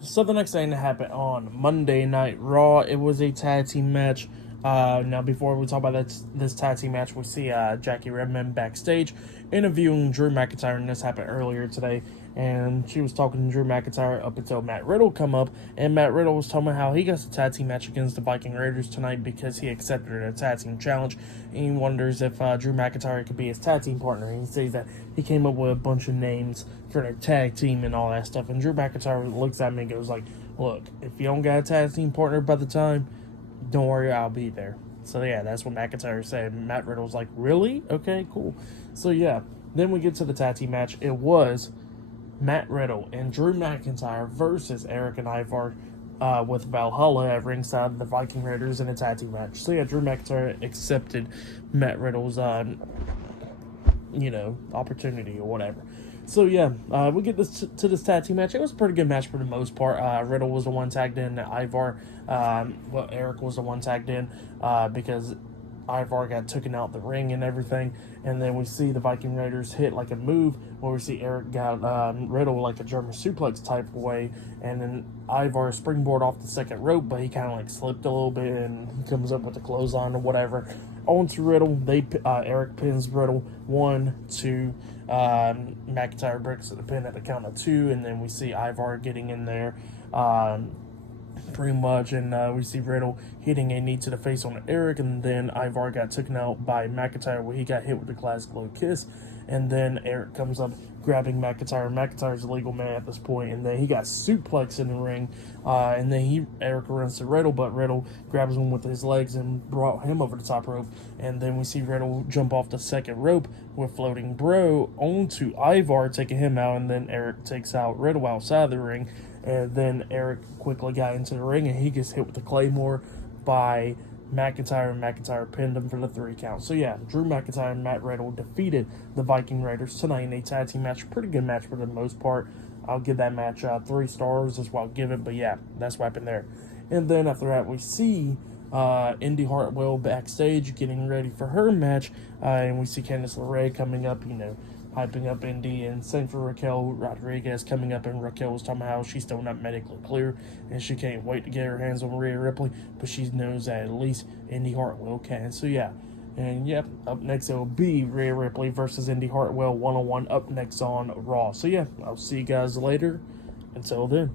So the next thing that happened on Monday Night Raw, it was a tag team match. Now, before we talk about this tag team match, we see Jackie Redmond backstage interviewing Drew McIntyre, and this happened earlier today. And she was talking to Drew McIntyre up until Matt Riddle come up, and Matt Riddle was talking about how he got a tag team match against the Viking Raiders tonight because he accepted a tag team challenge. And he wonders if Drew McIntyre could be his tag team partner. And he says that he came up with a bunch of names for their tag team and all that stuff. And Drew McIntyre looks at me and goes like, "Look, if you don't got a tag team partner by the time, don't worry, I'll be there." So yeah, that's what McIntyre said. Matt Riddle's like, "Really? Okay, cool." So yeah, then we get to the tag team match. It was Matt Riddle and Drew McIntyre versus Erik and Ivar with Valhalla at ringside of the Viking Raiders in a tag team match. So yeah, Drew McIntyre accepted Matt Riddle's opportunity or whatever. So yeah, we get to this tag team match. It was a pretty good match for the most part. Riddle was the one tagged in. Ivar, Erik was the one tagged in because Ivar got taken out the ring and everything. And then we see the Viking Raiders hit like a move where we see Erik got Riddle like a German suplex type way, and then Ivar springboard off the second rope, but he kind of like slipped a little bit and he comes up with the clothesline or whatever. On to Riddle. Erik pins Riddle 1, 2. McIntyre breaks the pin at the count of 2, and then we see Ivar getting in there. Pretty much, and we see Riddle hitting a knee to the face on Erik, and then Ivar got taken out by McIntyre where he got hit with the classic low kiss, and then Erik comes up grabbing McIntyre. McIntyre's a legal man at this point, and then he got suplexed in the ring, and then Erik runs to Riddle, but Riddle grabs him with his legs and brought him over the top rope, and then we see Riddle jump off the second rope with floating bro onto Ivar, taking him out, and then Erik takes out Riddle outside the ring. And then Erik quickly got into the ring, and he gets hit with the Claymore by McIntyre, and McIntyre pinned him for the 3 count. So yeah, Drew McIntyre and Matt Riddle defeated the Viking Raiders tonight in a tag team match. Pretty good match for the most part. I'll give that match 3 stars is what I'll give it, but yeah, that's what happened there. And then after that, we see Indy Hartwell backstage getting ready for her match, and we see Candice LeRae coming up, hyping up Indy, and same for Raquel Rodriguez coming up, and Raquel was talking about how she's still not medically clear and she can't wait to get her hands on Rhea Ripley, but she knows that at least Indy Hartwell can. So yeah, and yep, up next it will be Rhea Ripley versus Indy Hartwell 1-on-1 up next on Raw. So yeah, I'll see you guys later. Until then.